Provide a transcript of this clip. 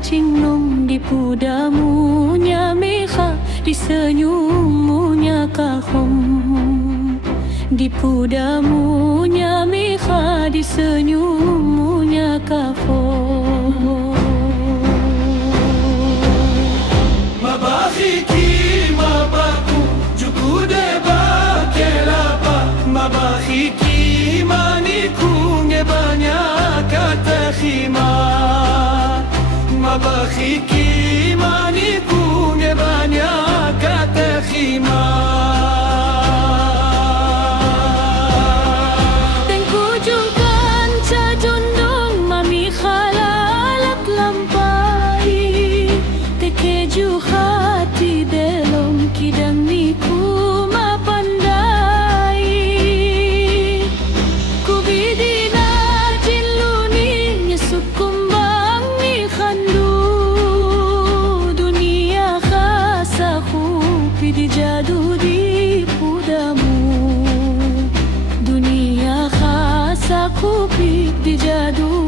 cinglung di pudamunya Mekha, di senyummunya kahong. Di pudamunya Mekha, di senyummunya kahong. Mabahiki mabaku jukude bakelapa, mabahiki maniku ngebanya katakhima, mabahiki maniku ngebanya katakhima. Tengku jungkan cajundung mami khalalak lampai, tekeju hati belum kidang niku mapandai. Kubidina jinluni nyasukumbang ni khandu, dunia khasaku pidi jadu di pudamu, dunia khasaku pidi jadu